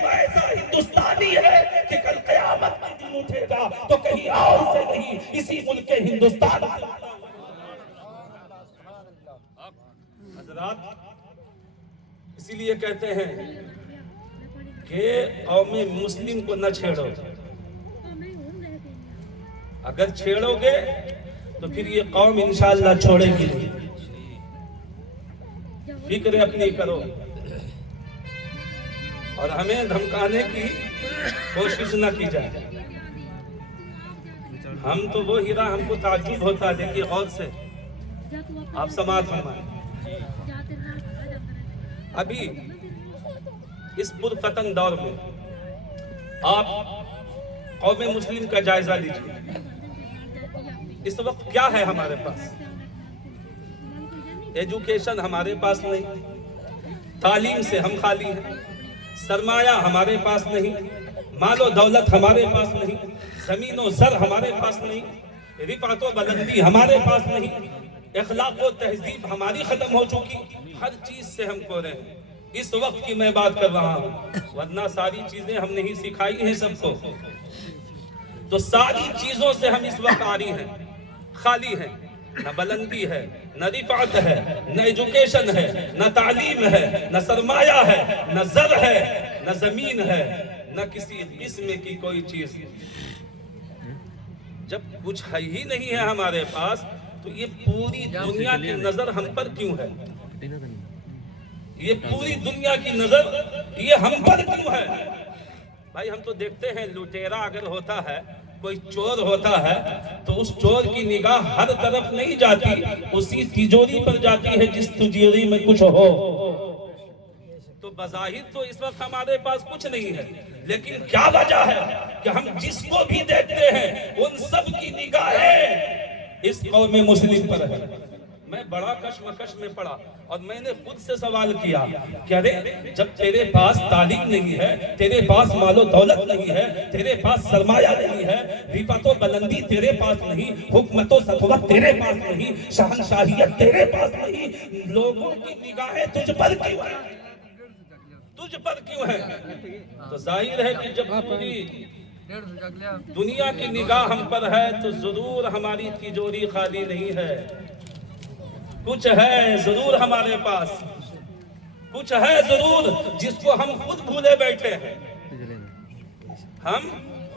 تو ایسا ہندوستانی ہے کہ کل قیامت کے دن اٹھے گا تو کہیں اور سے نہیں، اسی ملک کے ہندوستان سے۔ حضرات اسی لیے کہتے ہیں کہ قوم مسلم کو نہ چھیڑو، اگر چھیڑو گے تو پھر یہ قوم انشاءاللہ چھوڑے گی نہیں۔ فکر اپنی کرو اور ہمیں دھمکانے کی کوشش نہ کی جائے۔ ہم تو وہ ہیرا، ہم کو تعجب ہوتا ہے، دیکھیے غور سے آپ سماعت فرمائیں۔ ابھی اس پرفتن دور میں آپ قوم مسلم کا جائزہ لیجیے۔ اس وقت کیا ہے ہمارے پاس؟ ایجوکیشن ہمارے پاس نہیں، تعلیم سے ہم خالی ہیں، سرمایہ ہمارے پاس نہیں، مال و دولت ہمارے پاس نہیں، زمین و زر ہمارے پاس نہیں، رفعت و بلندی ہمارے پاس نہیں، اخلاق و تہذیب ہماری ختم ہو چکی، ہر چیز سے ہم کورے ہیں۔ اس وقت کی میں بات کر رہا ہوں، ورنہ ساری چیزیں ہم نہیں سکھائی ہیں سب کو، تو ساری چیزوں سے ہم اس وقت عاری ہیں، خالی ہیں۔ نہ بلندی ہے، نہ رفعت ہے، نہ ایجوکیشن ہے، نہ تعلیم ہے، نہ سرمایہ ہے، نہ زر ہے، نہ زمین ہے، نہ کسی قسم کی کوئی چیز۔ جب کچھ ہے ہی نہیں ہے ہمارے پاس تو یہ پوری دنیا کی نظر ہم پر کیوں ہے؟ یہ پوری دنیا کی نظر یہ ہم پر کیوں ہے؟ بھائی ہم تو دیکھتے ہیں لٹیرا اگر ہوتا ہے، کوئی چور ہوتا ہے تو اس چور کی نگاہ ہر طرف نہیں جاتی، اسی تجوری پر جاتی ہے جس تجوری میں کچھ ہو۔ تو بظاہر تو اس وقت ہمارے پاس کچھ نہیں ہے، لیکن کیا وجہ ہے کہ ہم جس کو بھی دیکھتے ہیں ان سب کی نگاہیں اس قوم مسلم پر ہے۔ میں بڑا کشمکش میں پڑا اور میں نے خود سے سوال کیا کہ ارے جب تیرے پاس تعلیم نہیں ہے، تیرے پاس مال و دولت نہیں ہے، تیرے پاس سرمایہ نہیں ہے، رفعت و بلندی تیرے پاس نہیں، حکمت و سطوت تیرے پاس نہیں، شہنشاہیت تیرے پاس نہیں، لوگوں کی نگاہیں تجھ پر کیوں ہیں؟ تجھ پر کیوں ہے؟ تو ظاہر ہے کہ جب پوری دنیا کی نگاہ ہم پر ہے تو ضرور ہماری تجوری خالی نہیں ہے، کچھ ہے ضرور ہمارے پاس، کچھ ہے ضرور جس کو ہم خود بھولے بیٹھے ہیں، ہم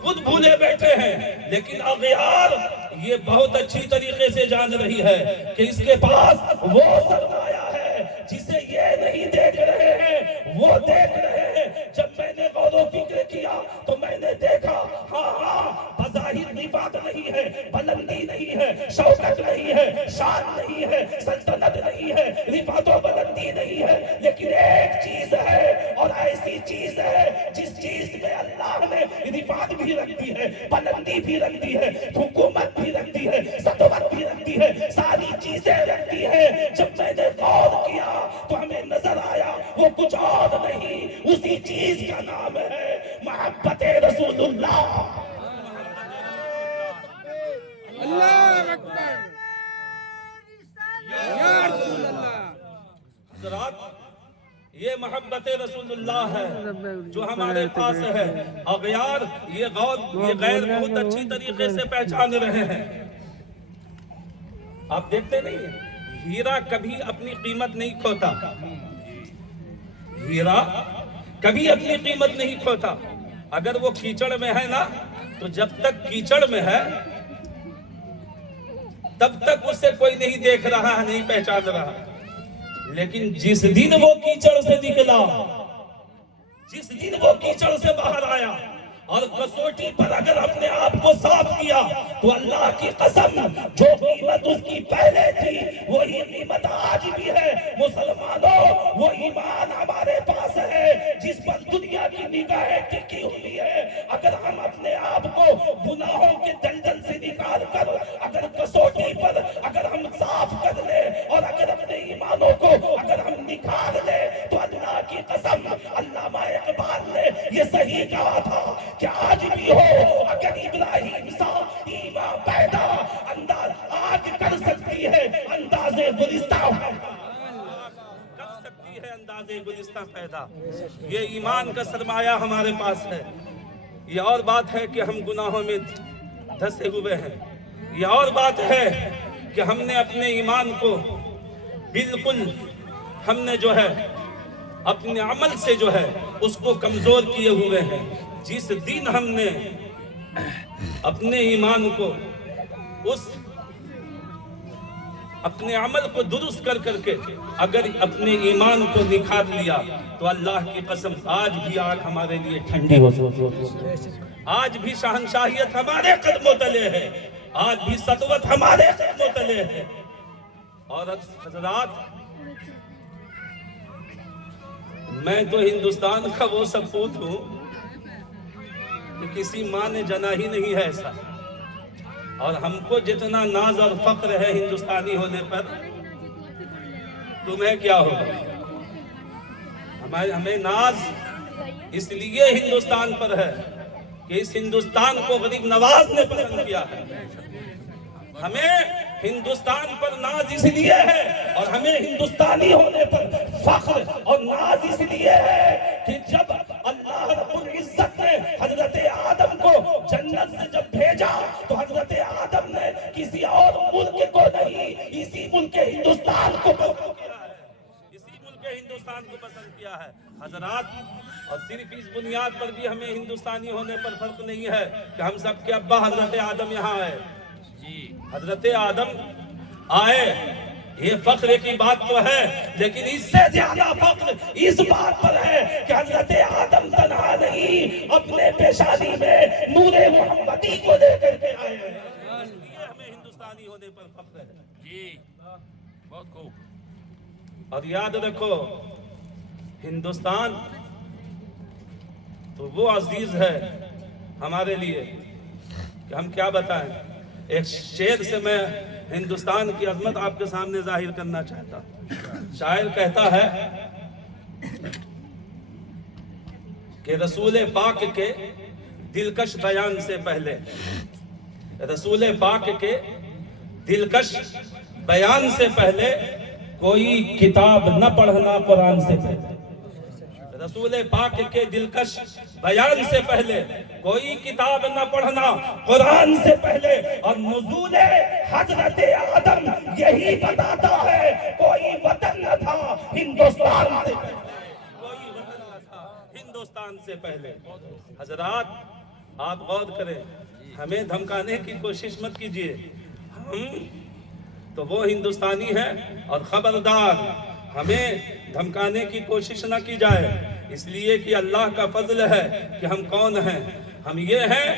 خود بھولے بیٹھے ہیں، لیکن اغیار یہ بہت اچھی طریقے سے جان رہی ہے کہ اس کے پاس وہ سرمایہ ہے جسے یہ نہیں دیکھ رہے ہیں، وہ دیکھ رہے ہیں۔ جب میں نے غور و فکر کیا تو میں نے دیکھا ہاں بظاہر رفعت نہیں ہے، بلندی نہیں ہے، شوکت نہیں ہے، شان نہیں ہے، سلطنت نہیں ہے، رفعت و بلندی نہیں ہے، لیکن ایک چیز ہے اور ایسی چیز ہے جس چیز میں اللہ نے رفعت بھی رکھ دی ہے، بلندی بھی رکھ دی ہے، حکومت بھی رکھ دی ہے، سطوت بھی رکھ دی ہے، ساری چیزیں رکھ دی ہے۔ جب میں نے غور کیا تو ہمیں نظر آیا وہ کچھ اور نہیں، اسی چیز کا نام ہے محبت رسول اللہ۔ اللہ اکبر یا رسول اللہ۔ حضرات یہ محبت رسول اللہ ہے جو ہمارے پاس ہے۔ اغیار یہ غیر بہت اچھی طریقے سے پہچان رہے ہیں۔ آپ دیکھتے نہیں ہیں ہیرا کبھی اپنی قیمت نہیں کھوتا، ہیرا کبھی اپنی قیمت نہیں کھوتا۔ اگر وہ کیچڑ میں ہے نا تو جب تک کیچڑ میں ہے تب تک اسے کوئی نہیں دیکھ رہا ہے، نہیں پہچان رہا، لیکن جس دن وہ کیچڑ سے نکلا، جس دن وہ کیچڑ سے باہر آیا اور کسوٹی پر اگر اپنے آپ کو صاف کیا تو اللہ کی قسم جو قیمت اس کی پہلے تھی وہی قیمت آج بھی ہے۔ مسلمانوں وہ ایمان ہمارے پاس ہے جس پر دنیا کی نگاہیں ٹکی ہوئی ہے۔ اگر ہم اپنے آپ کو گناہوں کے دلدل سے نکال کر اگر کسوٹی پر اگر ہم صاف کر لیں اور اگر اپنے ایمانوں کو اگر ہم نکال لیں تو اللہ کی قسم علامہ اقبال نے یہ صحیح کہا تھا کہ آج بھی ہو اگر ابراہیم سا ایمان پیدا انداز آج کر سکتی ہے انداز گلستہ کر سکتی ہے انداز فراز گلستہ پیدا. یہ ایمان کا سرمایہ ہمارے پاس ہے. یہ اور بات ہے کہ ہم گناہوں میں دھسے ہوئے ہیں. یہ اور بات ہے کہ ہم نے اپنے ایمان کو بالکل ہم نے جو ہے اپنے عمل سے جو ہے اس کو کمزور کیے ہوئے ہیں. جس دن ہم نے اپنے ایمان کو اپنے عمل کو درست کر کے اگر اپنے ایمان کو نکھار لیا تو اللہ کی قسم آج بھی آگ ہمارے لیے ٹھنڈی ہو سکتی. آج بھی شہنشاہیت ہمارے قدموں تلے ہے. آج بھی سطوت ہمارے قدموں تلے ہے. اور حضرات میں تو ہندوستان کا وہ سپوت ہوں کہ کسی ماں نے جنا ہی نہیں ہے ایسا. اور ہم کو جتنا ناز اور فخر ہے ہندوستانی ہونے پر تمہیں کیا ہوگا. ہمیں ناز اس لیے ہندوستان پر ہے کہ اس ہندوستان کو غریب نواز نے پسند کیا ہے. ہمیں ہندوستان پر ناز اس لیے ہے اور ہمیں ہندوستانی ہونے پر فخر اور ناز اس لیے ہے کہ جب اللہ رب العزت نے حضرت آدم کو جنت سے جب بھیجا تو حضرت آدم نے کسی اور ملک کو نہیں اسی ملک ہندوستان کو پسند کیا ہے. اسی ملک ہندوستان کو پسند کیا ہے حضرات. اور صرف اس بنیاد پر بھی ہمیں ہندوستانی ہونے پر فرق نہیں ہے کہ ہم سب کے ابا حضرت آدم یہاں آئے. حضرت آدم آئے یہ فخر کی بات تو ہے لیکن اس سے زیادہ فخر اس بات پر ہے کہ حضرت آدم تنہا نہیں اپنے پیشانی میں نور محمدی کو لے کر کے آئے ہیں. اس لیے ہمیں ہندوستانی ہونے پر فخر ہے. جی بہت خوب. اور یاد رکھو ہندوستان تو وہ عزیز ہے ہمارے لیے کہ ہم کیا بتائیں. ایک شعر سے میں ہندوستان کی عظمت آپ کے سامنے ظاہر کرنا چاہتا ہوں. شاعر کہتا ہے کہ رسول پاک کے دلکش بیان سے پہلے رسول پاک کے دلکش بیان سے پہلے کوئی کتاب نہ پڑھنا قرآن سے پہلے. رسول پاک کے دلکش بیان سے پہلے کوئی کتاب نہ پڑھنا قرآن سے پہلے. اور نزول حضرت آدم یہی بتاتا ہے کوئی وطن نہ تھا ہندوستان سے پہلے. کوئی وطن نہ تھا ہندوستان سے پہلے. حضرات آپ غور کریں ہمیں دھمکانے کی کوشش مت کیجیے. ہم تو وہ ہندوستانی ہیں اور خبردار ہمیں دھمکانے کی کوشش نہ کی جائے. اس لیے کہ اللہ کا فضل ہے کہ ہم کون ہیں. ہم یہ ہیں